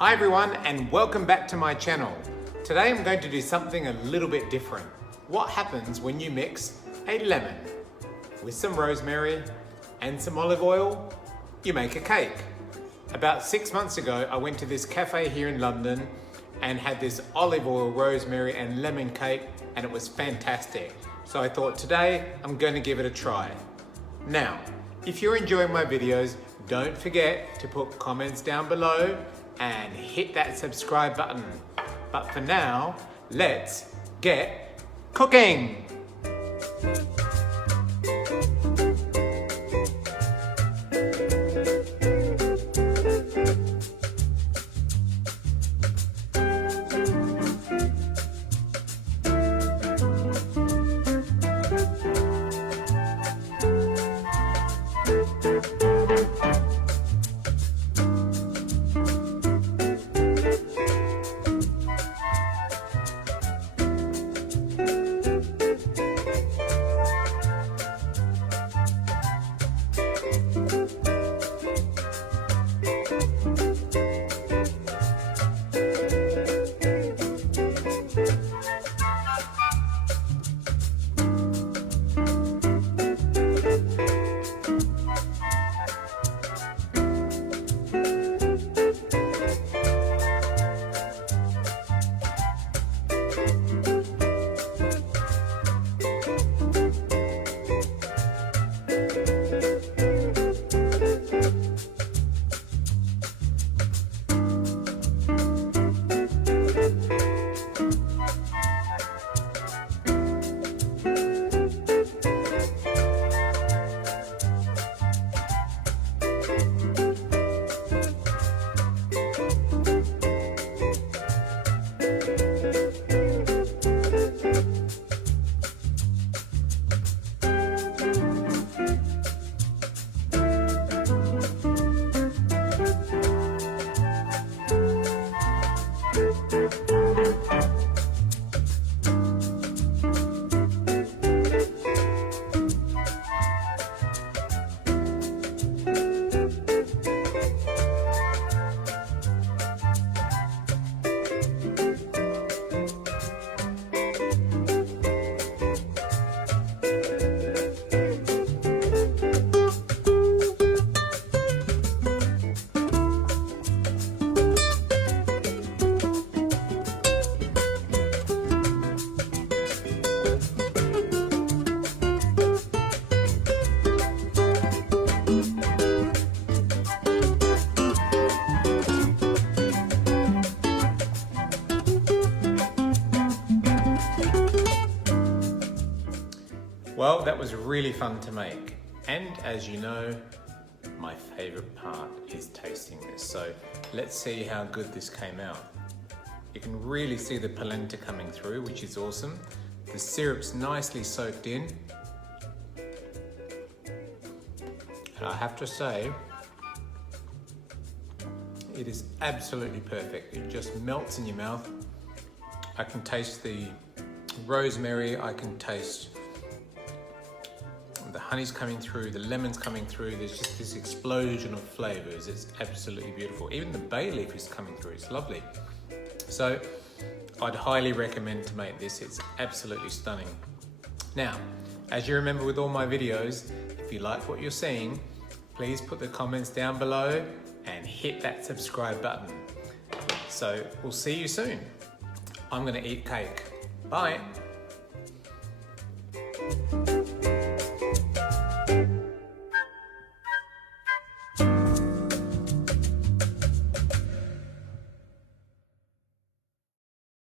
Hi everyone and welcome back to my channel. Today I'm going to do something a little bit different. What happens when you mix a lemon with some rosemary and some olive oil? You make a cake. About 6 months ago I went to this cafe here in London and had this olive oil, rosemary and lemon cake and it was fantastic. So I thought today I'm going to give it a try. Now, if you're enjoying my videos, don't forget to put comments down below and hit that subscribe button. But for now, let's get cooking! Well, that was really fun to make. And as you know, my favorite part is tasting this. So let's see how good this came out. You can really see the polenta coming through, which is awesome. The syrup's nicely soaked in. And I have to say, it is absolutely perfect. It just melts in your mouth. I can taste the rosemary, I can taste the honey's coming through, the lemon's coming through. There's just this explosion of flavors. It's absolutely beautiful. Even the bay leaf is coming through. It's lovely. So I'd highly recommend to make this. It's absolutely stunning. Now, as you remember with all my videos, if you like what you're seeing, please put the comments down below and hit that subscribe button. So we'll see you soon. I'm gonna eat cake. Bye.